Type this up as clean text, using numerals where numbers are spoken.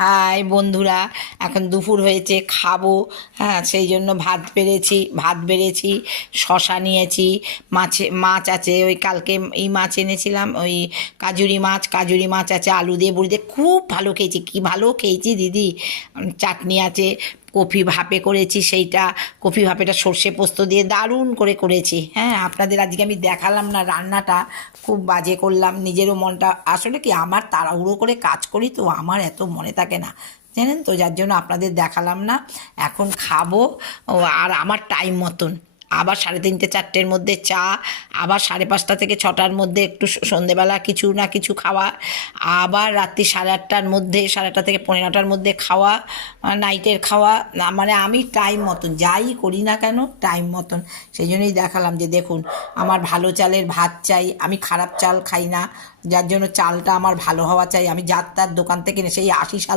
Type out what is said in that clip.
High বন্ধুরা, এখন দুপুর হয়েছে, খাবো। হ্যাঁ, সেই জন্য ভাত বেড়েছি, শশা নিয়েছি, মাছ আছে। ওই কালকে এই মাছ এনেছিলাম, ওই কাজুরি মাছ আছে, আলু দিয়ে বড়ি দিয়ে খুব ভালো খেয়েছি। কি ভালো খেয়েছি দিদি। চাটনি আছে, কফি ভাপে করেছি, কফি ভাপেটা সর্ষে পোস্ত দিয়ে দারুণ করেছি। হ্যাঁ, আপনাদের আজকে আমি দেখালাম না রান্নাটা, খুব বাজে করলাম। নিজেরও মনটা, আসলে কি আমার তাড়াহুড়ো করে কাজ করি তো, আমার এত মনে থাকে না, জানেন তো, যার জন্য আপনাদের দেখালাম না। এখন খাবো। আর আমার টাইম মতন আবার 3:30-4টের মধ্যে চা, আবার 5:30 থেকে 6টার মধ্যে একটু সন্ধেবেলা কিছু না কিছু খাওয়া, আবার রাত্রি 8:30টার মধ্যে, 8:30 থেকে 9:45টার মধ্যে খাওয়া, নাইটের খাওয়া। মানে আমি টাইম মতন যাই করি না কেন, টাইম মতন। সেই জন্যই দেখালাম যে দেখুন, আমার ভালো চালের ভাত চাই, আমি খারাপ চাল খাই না, যার জন্য চালটা আমার ভালো হওয়া চাই। আমি যার তার দোকান থেকে সেই 80 সাল